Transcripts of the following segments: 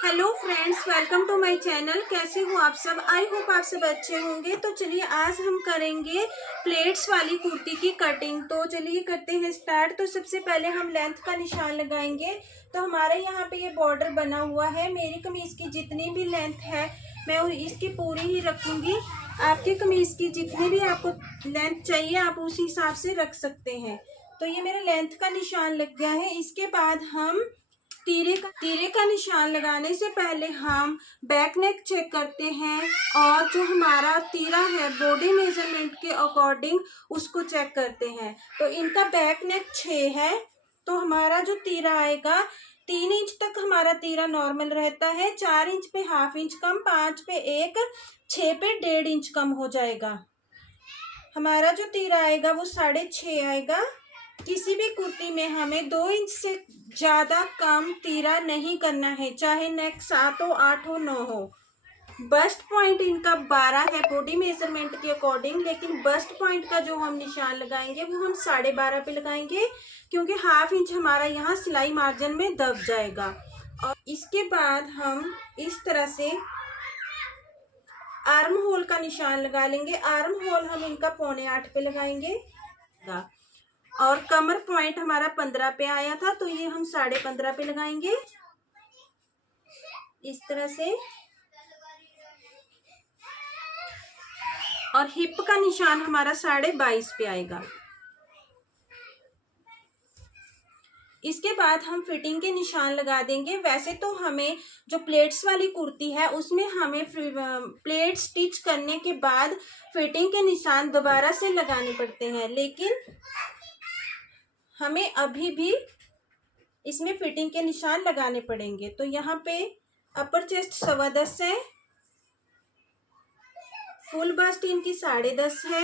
Hello friends, welcome to my channel. कैसे हो आप सब? आई होप आप सब अच्छे होंगे। तो चलिए आज हम करेंगे प्लेट्स वाली कुर्ती की कटिंग। तो चलिए करते हैं स्टार्ट। तो सबसे पहले हम लेंथ का निशान लगाएंगे। तो हमारे यहाँ पे ये बॉर्डर बना हुआ है। मेरी कमीज की जितनी भी लेंथ है मैं इसकी पूरी ही रखूंगी। आपकी कमीज की जितनी भी आपको लेंथ चाहिए आप उस हिसाब से रख सकते हैं। तो ये मेरा लेंथ का निशान लग गया है। इसके बाद हम तीरे का निशान लगाने से पहले हम बैक नेक चेक करते हैं और जो हमारा तीरा है बॉडी मेजरमेंट के अकॉर्डिंग उसको चेक करते हैं। तो इनका बैक नेक 6 है। तो हमारा जो तीरा आएगा 3 इंच तक हमारा तीरा नॉर्मल रहता है। 4 इंच पे हाफ इंच कम, 5 पे 1, 6 पे 1.5 इंच कम हो जाएगा। हमारा जो तीरा आएगा वो 6.5 आएगा। किसी भी कुर्ती में हमें 2 इंच से ज्यादा कम तीरा नहीं करना है, चाहे नेक 7 हो, 8 हो, 9 हो। बस्ट पॉइंट इनका 12 है बॉडी मेजरमेंट के अकॉर्डिंग, लेकिन बस्ट पॉइंट का जो हम निशान लगाएंगे वो हम 12.5 पे लगाएंगे, क्योंकि हाफ इंच हमारा यहाँ सिलाई मार्जिन में दब जाएगा। और इसके बाद हम इस तरह से आर्म होल का निशान लगा लेंगे। आर्म होल हम इनका 7.25 पे लगाएंगे और कमर पॉइंट हमारा 15 पे आया था, तो ये हम 15.5 पे लगाएंगे इस तरह से। और हिप का निशान हमारा 22.5 पे आएगा। इसके बाद हम फिटिंग के निशान लगा देंगे। वैसे तो हमें जो प्लेट्स वाली कुर्ती है उसमें हमें प्लेट स्टिच करने के बाद फिटिंग के निशान दोबारा से लगाने पड़ते हैं, लेकिन हमें अभी भी इसमें फिटिंग के निशान लगाने पड़ेंगे। तो यहाँ पे अपर चेस्ट 10.25 है, फुल बस्ट इनकी 10.5 है।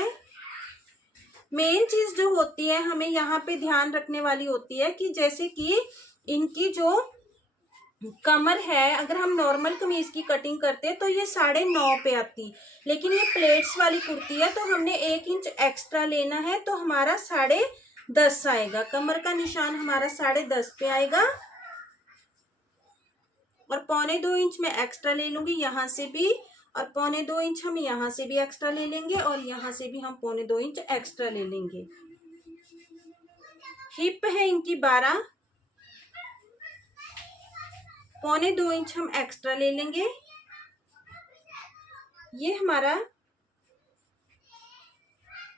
मेन चीज जो होती है हमें यहाँ पे ध्यान रखने वाली होती है कि जैसे कि इनकी जो कमर है, अगर हम नॉर्मल कमीज की कटिंग करते हैं तो ये 9.5 पे आती, लेकिन ये प्लेट्स वाली कुर्ती है तो हमने 1 इंच एक्स्ट्रा लेना है, तो हमारा 10.5 आएगा। कमर का निशान हमारा 10.5 पे आएगा और 2.25 इंच में एक्स्ट्रा ले लूंगी यहाँ से भी, और 2.25 इंच हम यहाँ से भी एक्स्ट्रा ले लेंगे और यहाँ से भी हम 2.25 इंच एक्स्ट्रा ले लेंगे। हिप है इनकी 12, 2.25 इंच हम एक्स्ट्रा ले लेंगे। ये हमारा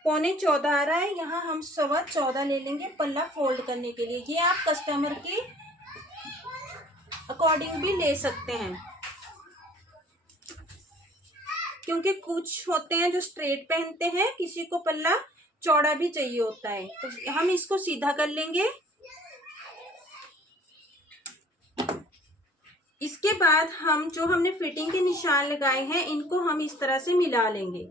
14.25 आ रहा है, यहाँ हम 14.25 ले लेंगे पल्ला फोल्ड करने के लिए। ये आप कस्टमर के अकॉर्डिंग भी ले सकते हैं, क्योंकि कुछ होते हैं जो स्ट्रेट पहनते हैं, किसी को पल्ला चौड़ा भी चाहिए होता है। तो हम इसको सीधा कर लेंगे। इसके बाद हम जो हमने फिटिंग के निशान लगाए हैं इनको हम इस तरह से मिला लेंगे।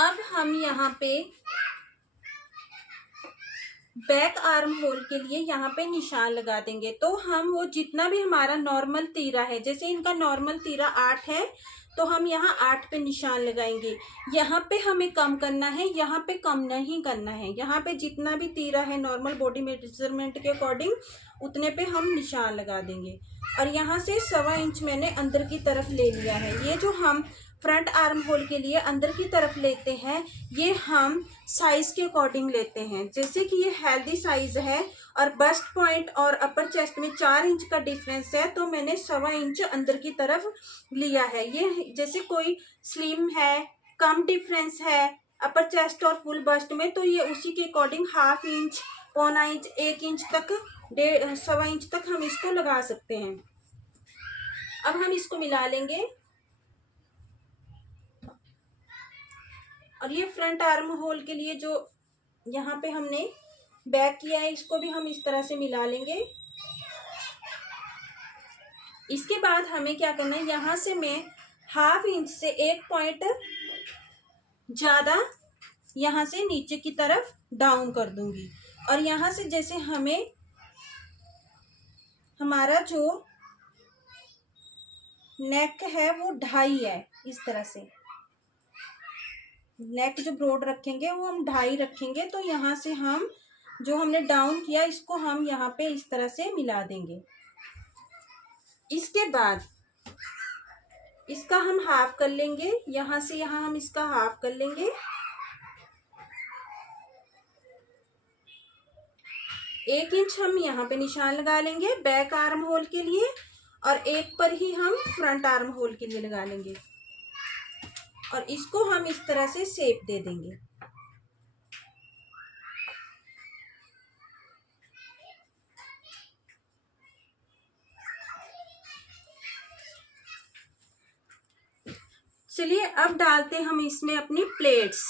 अब हम यहाँ पे बैक आर्म होल के लिए यहाँ पे निशान लगा देंगे। तो हम वो जितना भी हमारा नॉर्मल तीरा है, जैसे इनका नॉर्मल तीरा 8 है तो हम यहाँ 8 पे निशान लगाएंगे। यहाँ पे हमें कम करना है, यहाँ पे कम नहीं करना है। यहाँ पे जितना भी तीरा है नॉर्मल बॉडी मेजरमेंट के अकॉर्डिंग उतने पे हम निशान लगा देंगे। और यहाँ से 1.25 इंच मैंने अंदर की तरफ ले लिया है। ये जो हम फ्रंट आर्म होल के लिए अंदर की तरफ लेते हैं ये हम साइज के अकॉर्डिंग लेते हैं। जैसे कि ये हेल्दी साइज है और बस्ट पॉइंट और अपर चेस्ट में 4 इंच का डिफरेंस है, तो मैंने 1.25 इंच अंदर की तरफ लिया है। ये जैसे कोई स्लिम है, कम डिफरेंस है अपर चेस्ट और फुल बस्ट में, तो ये उसी के according half inch, 1.25 inch, 1 inch तक, 1.25 इंच तक हम इसको लगा सकते हैं। अब हम इसको मिला लेंगे। और ये फ्रंट आर्म होल के लिए जो यहाँ पे हमने बैक किया है इसको भी हम इस तरह से मिला लेंगे। इसके बाद हमें क्या करना है, यहाँ से मैं हाफ इंच से 1 पॉइंट ज्यादा यहाँ से नीचे की तरफ डाउन कर दूंगी। और यहाँ से जैसे हमें हमारा जो नेक है वो 2.5 है, इस तरह से नेक जो ब्रॉड रखेंगे वो हम 2.5 रखेंगे। तो यहाँ से हम जो हमने डाउन किया इसको हम यहाँ पे इस तरह से मिला देंगे। इसके बाद इसका हम हाफ कर लेंगे, यहाँ से यहाँ हम इसका हाफ कर लेंगे। 1 इंच हम यहाँ पे निशान लगा लेंगे बैक आर्म होल के लिए, और 1 पर ही हम फ्रंट आर्म होल के लिए लगा लेंगे। और इसको हम इस तरह से शेप दे देंगे। चलिए अब डालते हैं हम इसमें अपनी प्लेट्स।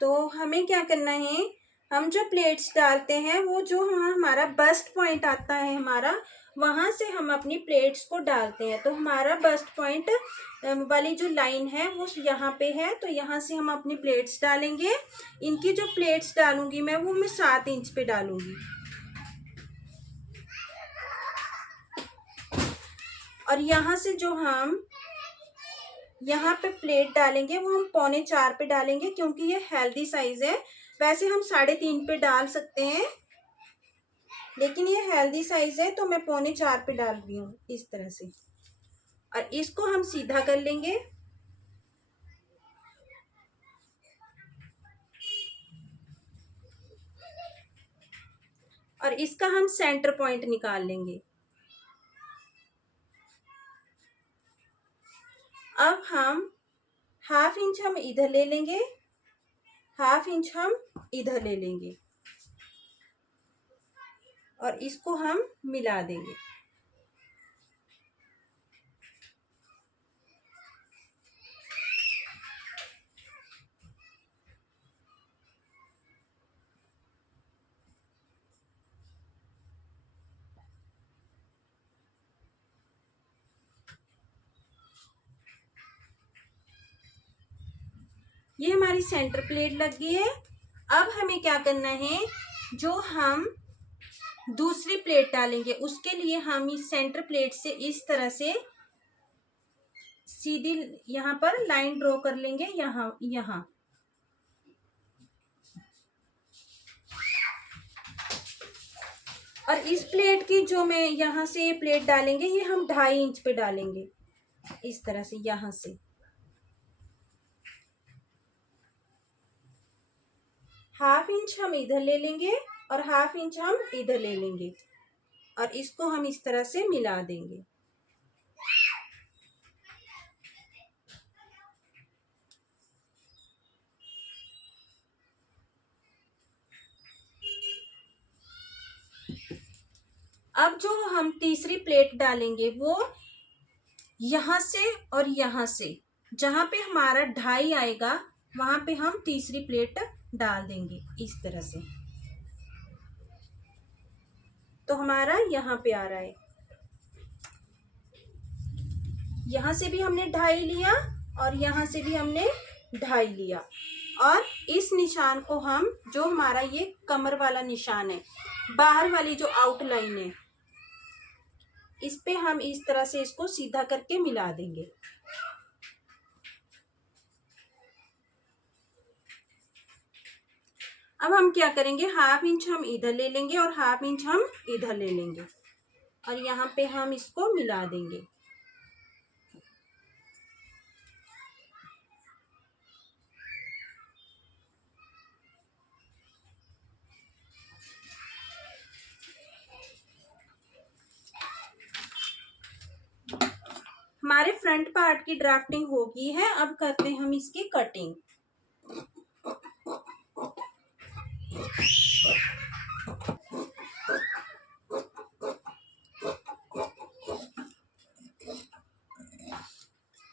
तो हमें क्या करना है, हम जो प्लेट्स डालते हैं वो जो हमारा बस्ट पॉइंट आता है हमारा, वहां से हम अपनी प्लेट्स को डालते हैं। तो हमारा बस्ट पॉइंट वाली जो लाइन है वो यहाँ पे है, तो यहाँ से हम अपनी प्लेट्स डालेंगे। इनकी जो प्लेट्स डालूंगी मैं 7 इंच पे डालूंगी। और यहाँ से जो हम यहाँ पे प्लेट डालेंगे वो हम 3.25 पे डालेंगे, क्योंकि ये हेल्दी साइज है। वैसे हम 3.5 पे डाल सकते हैं, लेकिन ये हेल्दी साइज है तो मैं 3.25 पे डाल रही हूँ इस तरह से। और इसको हम सीधा कर लेंगे। और इसका हम सेंटर पॉइंट निकाल लेंगे। अब हम 1/2 इंच हम इधर ले लेंगे, 1/2 इंच हम इधर ले लेंगे, और इसको हम मिला देंगे। ये हमारी सेंटर प्लेट लग गई है। अब हमें क्या करना है, जो हम दूसरी प्लेट डालेंगे उसके लिए हम इस सेंटर प्लेट से इस तरह से सीधी यहाँ पर लाइन ड्रॉ कर लेंगे, यहाँ और इस प्लेट की जो मैं यहाँ से प्लेट डालेंगे ये हम 2.5 इंच पे डालेंगे, इस तरह से यहाँ से 1/2 इंच हम इधर ले लेंगे और 1/2 इंच हम इधर ले लेंगे, और इसको हम इस तरह से मिला देंगे। अब जो हम तीसरी प्लेट डालेंगे वो यहाँ से और यहाँ से, जहां पे हमारा 2.5 आएगा वहां पे हम तीसरी प्लेट डाल देंगे इस तरह से। तो हमारा यहाँ पे आ रहा है, यहाँ से भी हमने 2.5 लिया और यहाँ से भी हमने 2.5 लिया। और इस निशान को हम, जो हमारा ये कमर वाला निशान है, बाहर वाली जो आउटलाइन है, इस पे हम इस तरह से इसको सीधा करके मिला देंगे। अब हम क्या करेंगे, 1/2 इंच हम इधर ले लेंगे और 1/2 इंच हम इधर ले लेंगे, और यहाँ पे हम इसको मिला देंगे। हमारे फ्रंट पार्ट की ड्राफ्टिंग हो गई है। अब करते हैं हम इसकी कटिंग।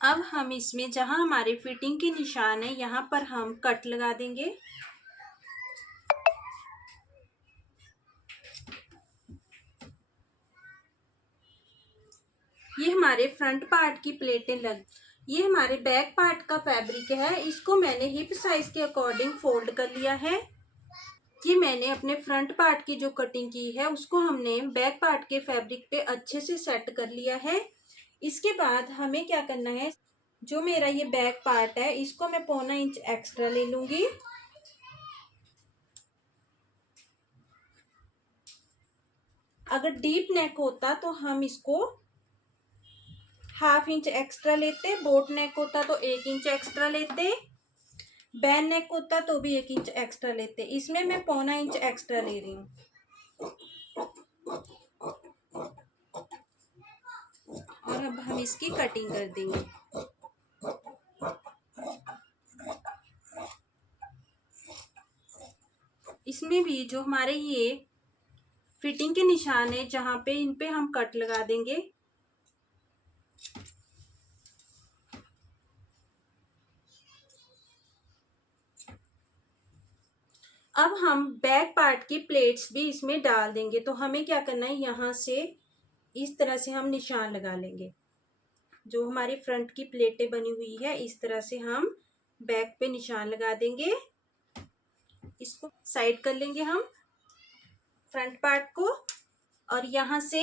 अब हम इसमें जहां हमारे फिटिंग के निशान है यहाँ पर हम कट लगा देंगे। ये हमारे फ्रंट पार्ट की प्लेटें ये हमारे बैक पार्ट का फैब्रिक है, इसको मैंने हिप साइज के अकॉर्डिंग फोल्ड कर लिया है। ये मैंने अपने फ्रंट पार्ट की जो कटिंग की है उसको हमने बैक पार्ट के फैब्रिक पे अच्छे से सेट कर लिया है। इसके बाद हमें क्या करना है, जो मेरा ये बैक पार्ट है इसको मैं 1.25 इंच एक्स्ट्रा ले लूंगी। अगर डीप नेक होता तो हम इसको 1/2 इंच एक्स्ट्रा लेते, बोट नेक होता तो 1 इंच एक्स्ट्रा लेते, बैन नेक होता तो भी 1 इंच एक्स्ट्रा लेते। इसमें मैं 1.25 इंच एक्स्ट्रा ले रही हूँ। और अब हम इसकी कटिंग कर देंगे। इसमें भी जो हमारे ये फिटिंग के निशान है जहां पे इन पे हम कट लगा देंगे। अब हम बैक पार्ट की प्लेट्स भी इसमें डाल देंगे। तो हमें क्या करना है, यहाँ से इस तरह से हम निशान लगा लेंगे। जो हमारी फ्रंट की प्लेटें बनी हुई है इस तरह से हम बैक पे निशान लगा देंगे। इसको साइड कर लेंगे हम फ्रंट पार्ट को, और यहाँ से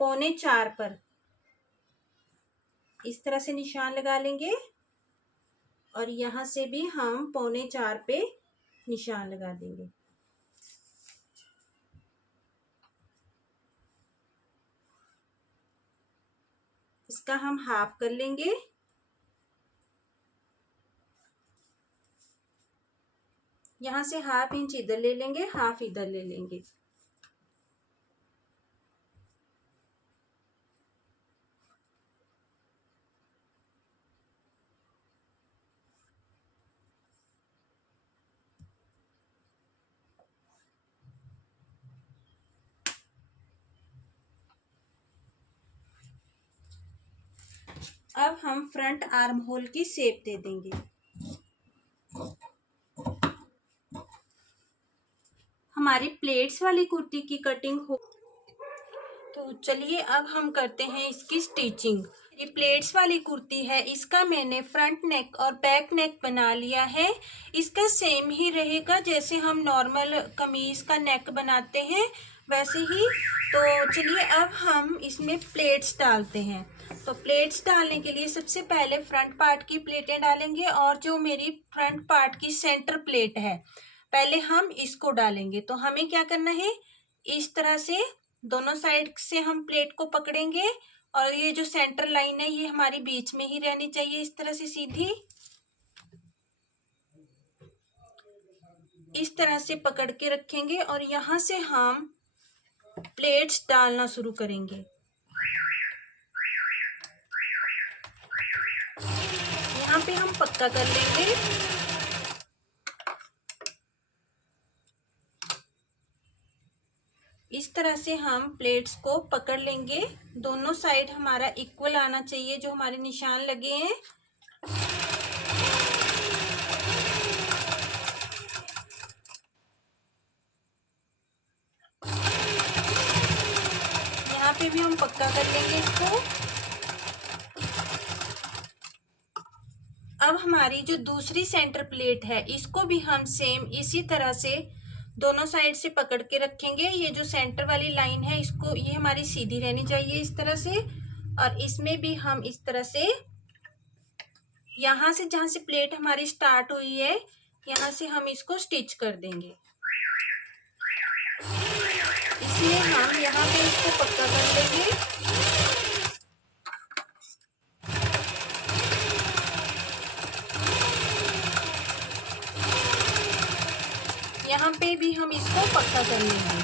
3.25 पर इस तरह से निशान लगा लेंगे, और यहाँ से भी हम 3.25 पे निशान लगा देंगे। इसका हम हाफ कर लेंगे। यहाँ से 1/2 इंच इधर ले लेंगे, हाफ इधर ले लेंगे। अब हम फ्रंट आर्म होल की शेप दे देंगे। हमारी प्लेट्स वाली कुर्ती की कटिंग हो, तो चलिए अब हम करते हैं इसकी स्टिचिंग। ये प्लेट्स वाली कुर्ती है, इसका मैंने फ्रंट नेक और बैक नेक बना लिया है। इसका सेम ही रहेगा जैसे हम नॉर्मल कमीज का नेक बनाते हैं वैसे ही। तो चलिए अब हम इसमें प्लेट्स डालते हैं। तो प्लेट्स डालने के लिए सबसे पहले फ्रंट पार्ट की प्लेटें डालेंगे, और जो मेरी फ्रंट पार्ट की सेंटर प्लेट है पहले हम इसको डालेंगे। तो हमें क्या करना है, इस तरह से दोनों साइड से हम प्लेट को पकड़ेंगे, और ये जो सेंटर लाइन है ये हमारी बीच में ही रहनी चाहिए, इस तरह से सीधी। इस तरह से पकड़ के रखेंगे और यहाँ से हम प्लेट्स डालना शुरू करेंगे। यहाँ पे हम पक्का कर लेंगे। इस तरह से हम प्लेट्स को पकड़ लेंगे। दोनों साइड हमारा इक्वल आना चाहिए जो हमारे निशान लगे हैं। यहाँ पे भी हम पक्का कर लेंगे इसको। अब हमारी जो दूसरी सेंटर प्लेट है इसको भी हम सेम इसी तरह से दोनों साइड से पकड़ के रखेंगे। ये जो सेंटर वाली लाइन है इसको, ये हमारी सीधी रहनी चाहिए इस तरह से, और इसमें भी हम इस तरह से यहाँ से जहां से प्लेट हमारी स्टार्ट हुई है यहाँ से हम इसको स्टिच कर देंगे। इसलिए हम यहाँ पे इसको पक्का कर लेंगे। यहाँ पे भी हम इसको पक्का कर लेंगे।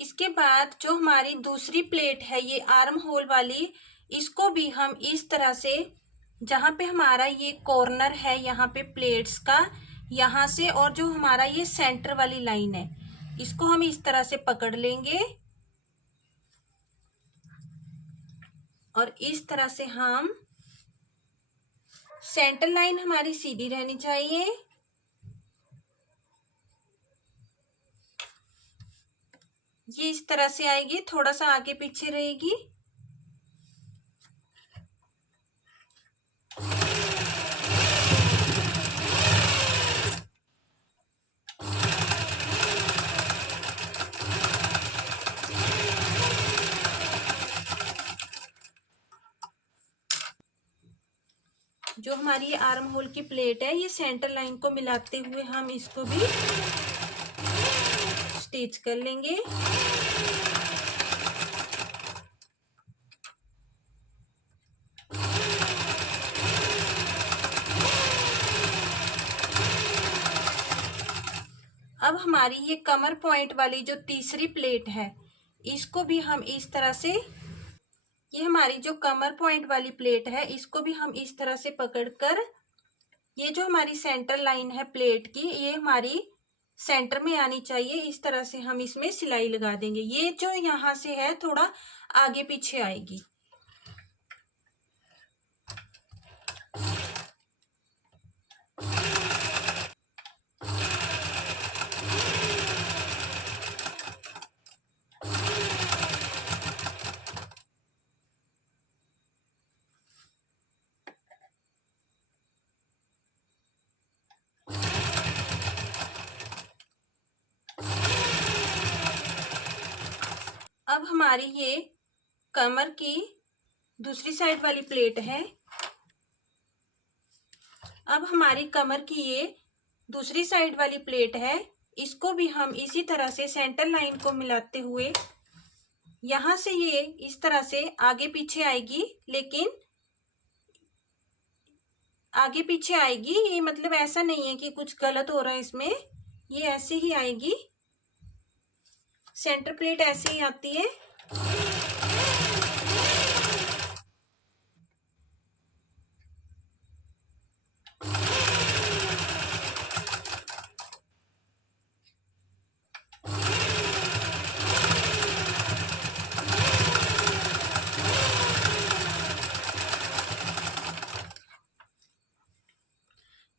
इसके बाद जो हमारी दूसरी प्लेट है ये आर्म होल वाली, इसको भी हम इस तरह से जहां पे हमारा ये कॉर्नर है यहाँ पे प्लेट्स का, यहाँ से और जो हमारा ये सेंटर वाली लाइन है इसको हम इस तरह से पकड़ लेंगे, और इस तरह से हम सेंटर लाइन हमारी सीधी रहनी चाहिए। ये इस तरह से आएगी, थोड़ा सा आगे पीछे रहेगी। हमारी ये आर्म होल की प्लेट है, ये सेंटर लाइन को मिलाते हुए हम इसको भी स्टिच कर लेंगे। अब हमारी ये कमर पॉइंट वाली जो तीसरी प्लेट है, इसको भी हम इस तरह से, ये हमारी जो कमर पॉइंट वाली प्लेट है, इसको भी हम इस तरह से पकड़कर, ये जो हमारी सेंटर लाइन है प्लेट की, ये हमारी सेंटर में आनी चाहिए। इस तरह से हम इसमें सिलाई लगा देंगे। ये जो यहाँ से है थोड़ा आगे पीछे आएगी। अब हमारी ये कमर की दूसरी साइड वाली प्लेट है। अब हमारी कमर की ये दूसरी साइड वाली प्लेट है, इसको भी हम इसी तरह से सेंटर लाइन को मिलाते हुए, यहाँ से ये इस तरह से आगे पीछे आएगी, लेकिन आगे पीछे आएगी, ये मतलब ऐसा नहीं है कि कुछ गलत हो रहा है इसमें, ये ऐसे ही आएगी। सेंटर प्लेट ऐसे ही आती है।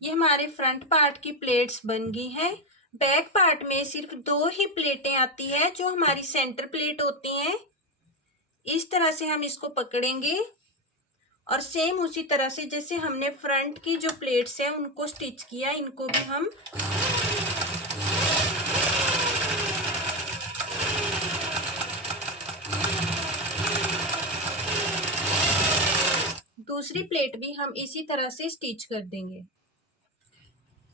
ये हमारे फ्रंट पार्ट की प्लेट्स बन गई हैं। बैक पार्ट में सिर्फ 2 ही प्लेटें आती है, जो हमारी सेंटर प्लेट होती हैं। इस तरह से हम इसको पकड़ेंगे और सेम उसी तरह से जैसे हमने फ्रंट की जो प्लेट्स है उनको स्टिच किया, इनको भी हम दूसरी प्लेट भी हम इसी तरह से स्टिच कर देंगे।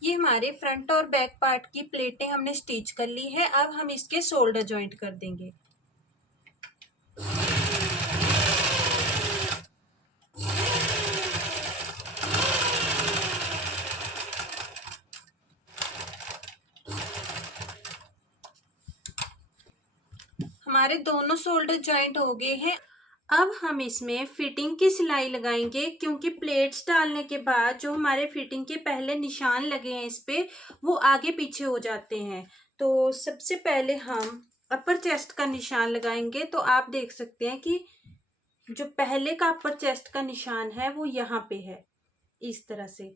ये हमारे फ्रंट और बैक पार्ट की प्लेटें हमने स्टिच कर ली है। अब हम इसके शोल्डर जॉइंट कर देंगे। हमारे दोनों शोल्डर जॉइंट हो गए हैं। अब हम इसमें फिटिंग की सिलाई लगाएंगे, क्योंकि प्लेट्स डालने के बाद जो हमारे फिटिंग के पहले निशान लगे हैं इस पे, वो आगे पीछे हो जाते हैं। तो सबसे पहले हम अपर चेस्ट का निशान लगाएंगे। तो आप देख सकते हैं कि जो पहले का अपर चेस्ट का निशान है वो यहाँ पे है, इस तरह से।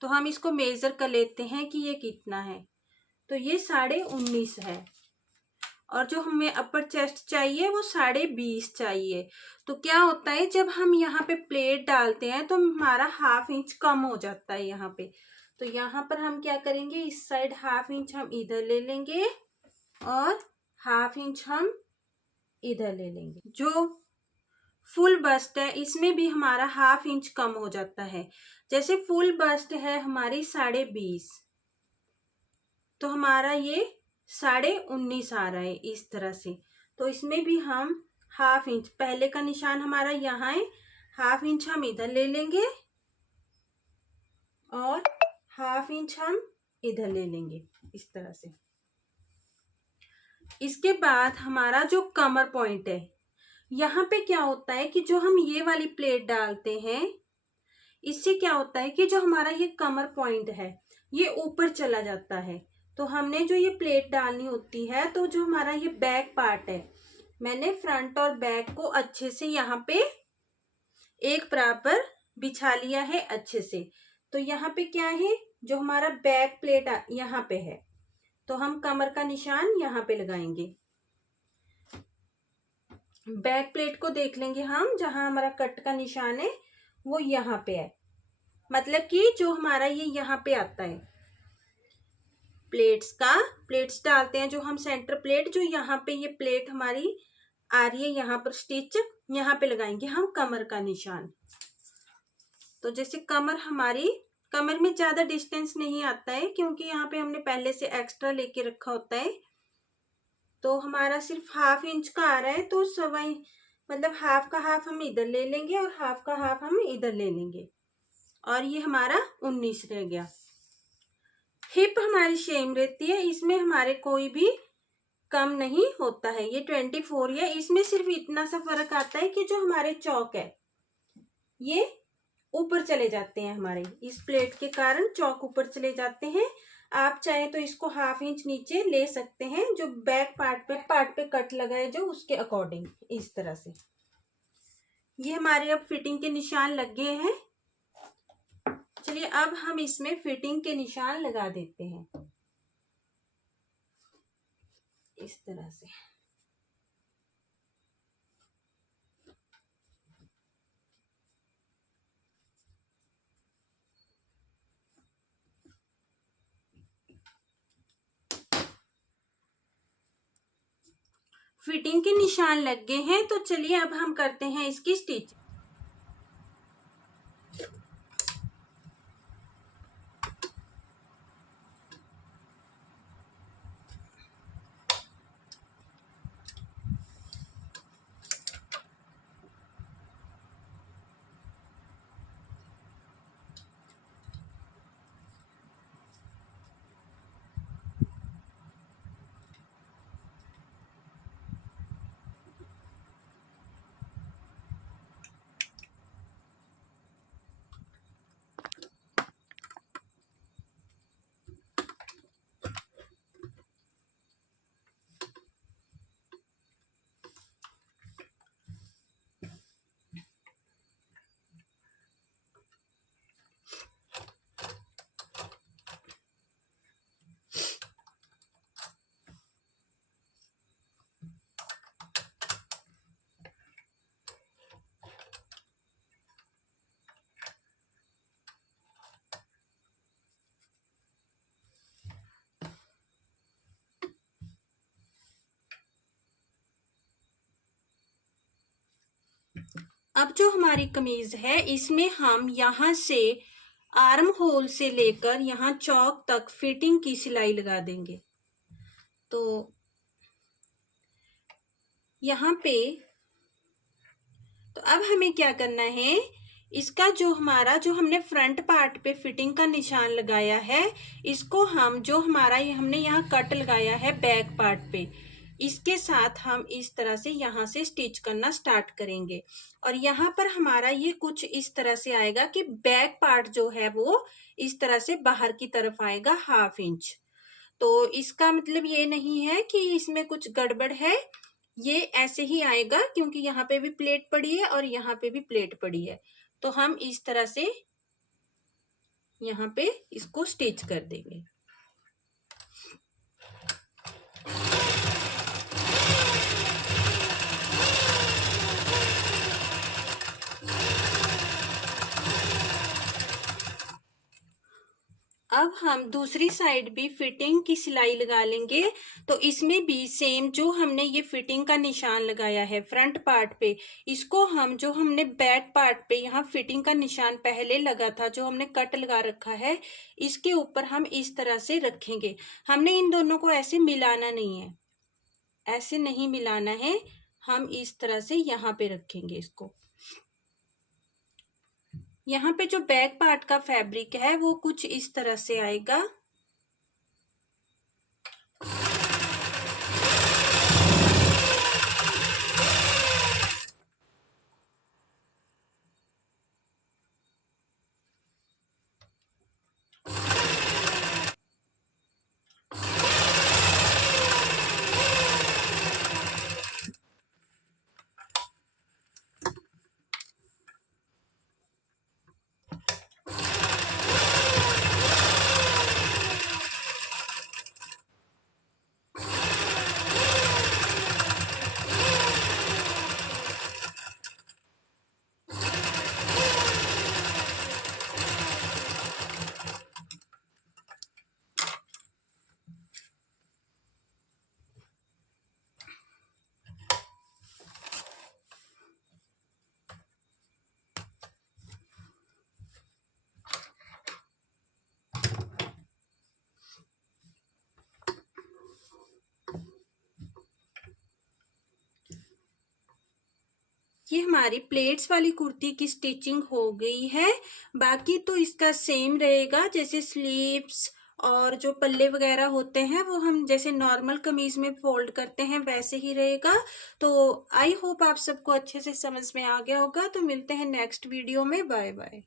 तो हम इसको मेजर कर लेते हैं कि ये कितना है। तो ये 19.5 है, और जो हमें अपर चेस्ट चाहिए वो 20.5 चाहिए। तो क्या होता है, जब हम यहाँ पे प्लेट डालते हैं तो हमारा 1/2 इंच कम हो जाता है यहाँ पे। तो यहाँ पर हम क्या करेंगे, इस साइड 1/2 इंच हम इधर ले लेंगे और 1/2 इंच हम इधर ले लेंगे। जो फुल बस्ट है इसमें भी हमारा 1/2 इंच कम हो जाता है। जैसे फुल बस्ट है हमारी 20.5, तो हमारा ये 19.5 आ रहा है इस तरह से। तो इसमें भी हम 1/2 इंच, पहले का निशान हमारा यहाँ है, 1/2 इंच हम इधर ले लेंगे और 1/2 इंच हम इधर ले लेंगे, इस तरह से। इसके बाद हमारा जो कमर पॉइंट है, यहाँ पे क्या होता है कि जो हम ये वाली प्लेट डालते हैं, इससे क्या होता है कि जो हमारा ये कमर पॉइंट है ये ऊपर चला जाता है। तो हमने जो ये प्लेट डालनी होती है, तो जो हमारा ये बैक पार्ट है, मैंने फ्रंट और बैक को अच्छे से यहाँ पे एक बराबर बिछा लिया है अच्छे से। तो यहाँ पे क्या है, जो हमारा बैक प्लेट यहाँ पे है, तो हम कमर का निशान यहाँ पे लगाएंगे। बैक प्लेट को देख लेंगे हम, जहां हमारा कट का निशान है वो यहाँ पे है, मतलब कि जो हमारा ये यहाँ पे आता है प्लेट्स डालते हैं जो हम सेंटर प्लेट, जो यहाँ पे ये प्लेट हमारी आ रही है, यहाँ पर स्टिच यहाँ पे लगाएंगे हम कमर का निशान। तो जैसे कमर में ज़्यादा डिस्टेंस नहीं आता है, क्योंकि यहाँ पे हमने पहले से एक्स्ट्रा लेके रखा होता है। तो हमारा सिर्फ 1/2 इंच का आ रहा है, तो मतलब हाफ का हाफ हम इधर ले लेंगे और हाफ का हाफ हम इधर ले लेंगे, और ये हमारा 19 रह गया। हिप हमारी सेम रहती है, इसमें हमारे कोई भी कम नहीं होता है। ये 24 है। इसमें सिर्फ इतना सा फर्क आता है कि जो हमारे चौक है ये ऊपर चले जाते हैं, हमारे इस प्लेट के कारण चौक ऊपर चले जाते हैं। आप चाहे तो इसको 1/2 इंच नीचे ले सकते हैं, जो बैक पार्ट पे कट लगा है जो उसके अकॉर्डिंग, इस तरह से। ये हमारे अब फिटिंग के निशान लग गए हैं। चलिए अब हम इसमें फिटिंग के निशान लगा देते हैं इस तरह से। फिटिंग के निशान लग गए हैं, तो चलिए अब हम करते हैं इसकी स्टिच। अब जो हमारी कमीज है इसमें हम यहाँ से आर्म होल से लेकर यहाँ चौक तक फिटिंग की सिलाई लगा देंगे। तो यहाँ पे तो अब हमें क्या करना है, इसका जो हमने फ्रंट पार्ट पे फिटिंग का निशान लगाया है, इसको हम जो हमारा ये हमने यहाँ कट लगाया है बैक पार्ट पे, इसके साथ हम इस तरह से यहाँ से स्टिच करना स्टार्ट करेंगे। और यहाँ पर हमारा ये कुछ इस तरह से आएगा कि बैक पार्ट जो है वो इस तरह से बाहर की तरफ आएगा 1/2 इंच। तो इसका मतलब ये नहीं है कि इसमें कुछ गड़बड़ है, ये ऐसे ही आएगा क्योंकि यहाँ पे भी प्लेट पड़ी है और यहाँ पे भी प्लेट पड़ी है। तो हम इस तरह से यहाँ पे इसको स्टिच कर देंगे। अब हम दूसरी साइड भी फिटिंग की सिलाई लगा लेंगे। तो इसमें भी सेम जो हमने ये फिटिंग का निशान लगाया है फ्रंट पार्ट पे, इसको हम जो हमने बैक पार्ट पे यहाँ फिटिंग का निशान पहले लगा था, जो हमने कट लगा रखा है, इसके ऊपर हम इस तरह से रखेंगे। हमने इन दोनों को ऐसे मिलाना नहीं है, ऐसे नहीं मिलाना है, हम इस तरह से यहाँ पे रखेंगे इसको। यहाँ पे जो बैक पार्ट का फैब्रिक है वो कुछ इस तरह से आएगा। ये हमारी प्लेट्स वाली कुर्ती की स्टिचिंग हो गई है। बाकी तो इसका सेम रहेगा, जैसे स्लीव्स और जो पल्ले वगैरह होते हैं वो हम जैसे नॉर्मल कमीज में फोल्ड करते हैं वैसे ही रहेगा। तो आई होप आप सबको अच्छे से समझ में आ गया होगा। तो मिलते हैं नेक्स्ट वीडियो में। Bye bye.